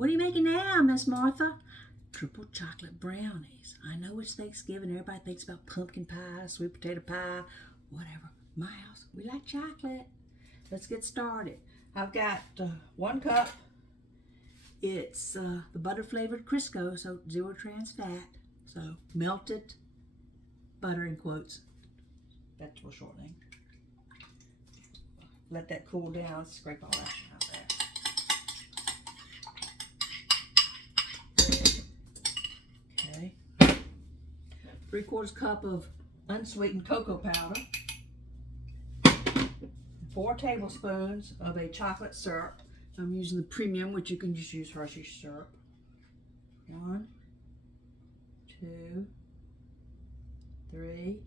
What are you making now, Miss Martha? Triple chocolate brownies. I know it's Thanksgiving. Everybody thinks about pumpkin pie, sweet potato pie, whatever. My house, we like chocolate. Let's get started. I've got 1 cup. It's the butter flavored Crisco, so 0 trans fat. So melted butter in quotes. Vegetable shortening. Let that cool down. Scrape all that out there. Okay. 3/4 cup of unsweetened cocoa powder. 4 tablespoons of a chocolate syrup. I'm using the premium, which you can just use Hershey's syrup. 1, 2, 3,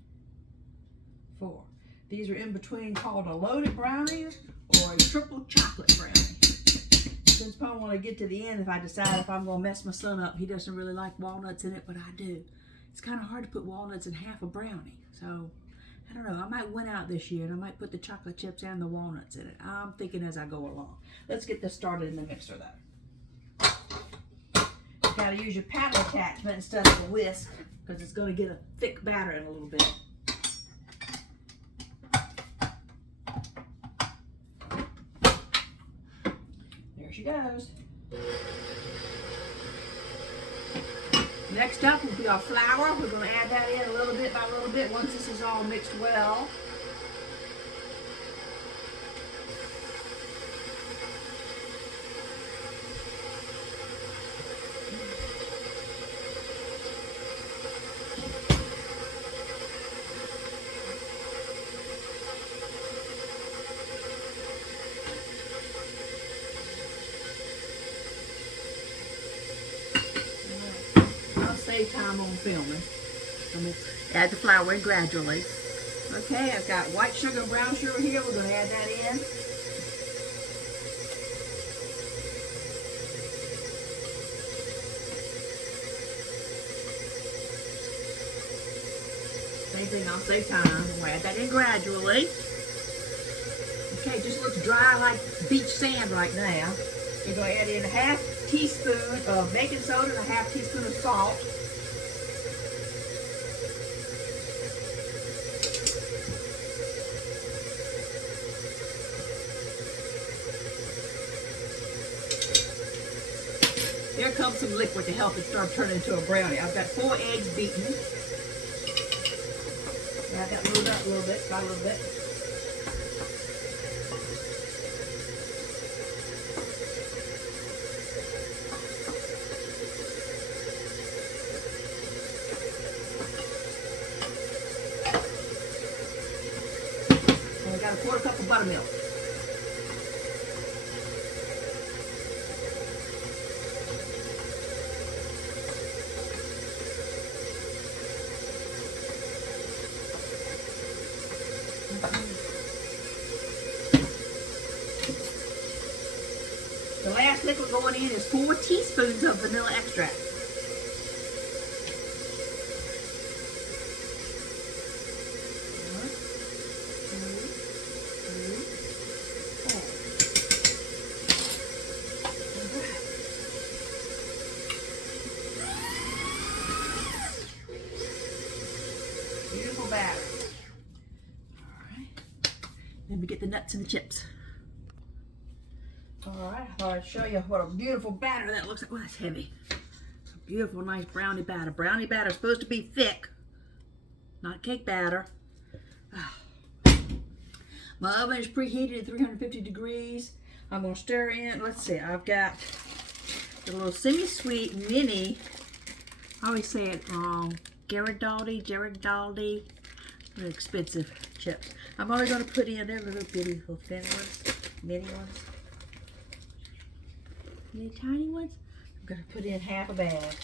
4. These are in between called a loaded brownie or a triple chocolate brownie. Since I want to get to the end, if I decide if I'm going to mess my son up, he doesn't really like walnuts in it, but I do. It's kind of hard to put walnuts in half a brownie, so I don't know. I might win out this year, and I might put the chocolate chips and the walnuts in it. I'm thinking as I go along. Let's get this started in the mixer, though. You gotta use your paddle attachment instead of a whisk, because it's going to get a thick batter in a little bit. There she goes. Next up will be our flour. We're going to add that in a little bit by little bit once this is all mixed well. Save time on filming. I'm going to add the flour in gradually. Okay, I've got white sugar and brown sugar here. We're going to add that in. Same thing, I'll save time. We'll add that in gradually. Okay, just looks dry like beach sand right now. You're going to add in a 1/2 teaspoon of baking soda and a 1/2 teaspoon of salt. Here comes some liquid to help it start turning into a brownie. I've got 4 eggs beaten. I've got moved up a little bit, by a little bit. And I've got a 1/4 cup of buttermilk. The last liquid going in is 4 teaspoons of vanilla extract. One, 2, 3, 4. Beautiful batter. All right. Let me get the nuts and the chips. Alright, I thought I'd show you what a beautiful batter that looks like. Oh, that's heavy. It's a beautiful, nice brownie batter. Brownie batter is supposed to be thick, not cake batter. My oven is preheated at 350 degrees. I'm going to stir in, let's see, I've got the little semi-sweet mini, I always say it wrong, Garibaldi, really expensive chips. I'm only going to put in, they're little bitty, little thin ones, mini ones. Any tiny ones? I'm going to put in 1/2 bag.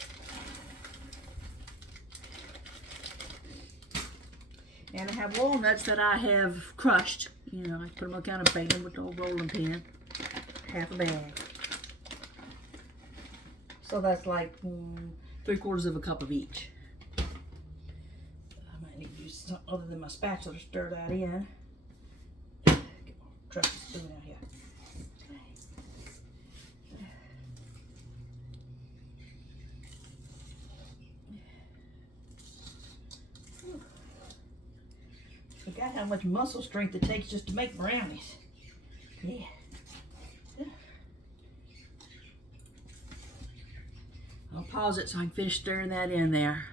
And I have walnuts that I have crushed. You know, I put them on kind of bake them with the old rolling pin. 1/2 bag. So that's like 3/4 cup of each. I might need to use something other than my spatula to stir that in. Get more trusty spoon out here. forgot how much muscle strength it takes just to make brownies. Yeah. I'll pause it so I can finish stirring that in there.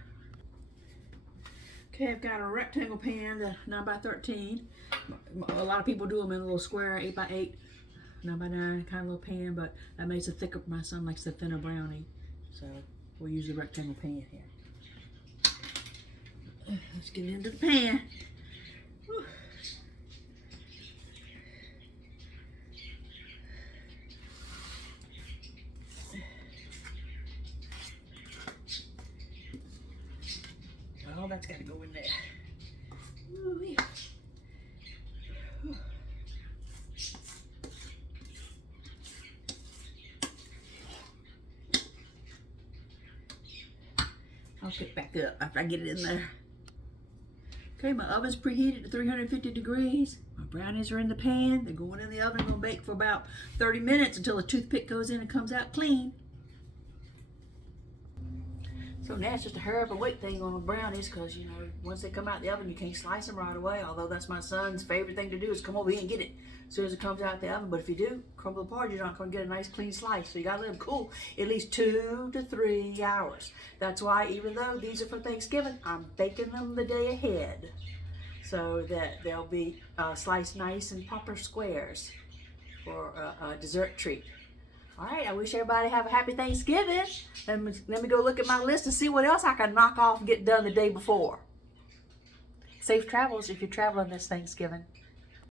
Okay, I've got a rectangle pan, the 9x13. A lot of people do them in a little square 8x8, 9x9 kind of little pan, but that makes it thicker. My son likes the thinner brownie, so we'll use the rectangle pan here. Let's get it into the pan. Whew. Oh, that's got to go in there. Ooh-wee. I'll pick back up after I get it in there. Okay, my oven's preheated to 350 degrees. My brownies are in the pan. They're going in the oven. I'm going to bake for about 30 minutes until the toothpick goes in and comes out clean. So now it's just a hurry up and wait thing on the brownies, because, you know, once they come out the oven, you can't slice them right away. Although that's my son's favorite thing to do, is come over here and get it as soon as it comes out the oven. But if you do crumble apart, you're not going to get a nice clean slice. So you got to let them cool at least 2 to 3 hours. That's why, even though these are for Thanksgiving, I'm baking them the day ahead, so that they'll be sliced nice and proper squares for a dessert treat. All right, I wish everybody have a happy Thanksgiving. Let me go look at my list and see what else I can knock off and get done the day before. Safe travels if you're traveling this Thanksgiving.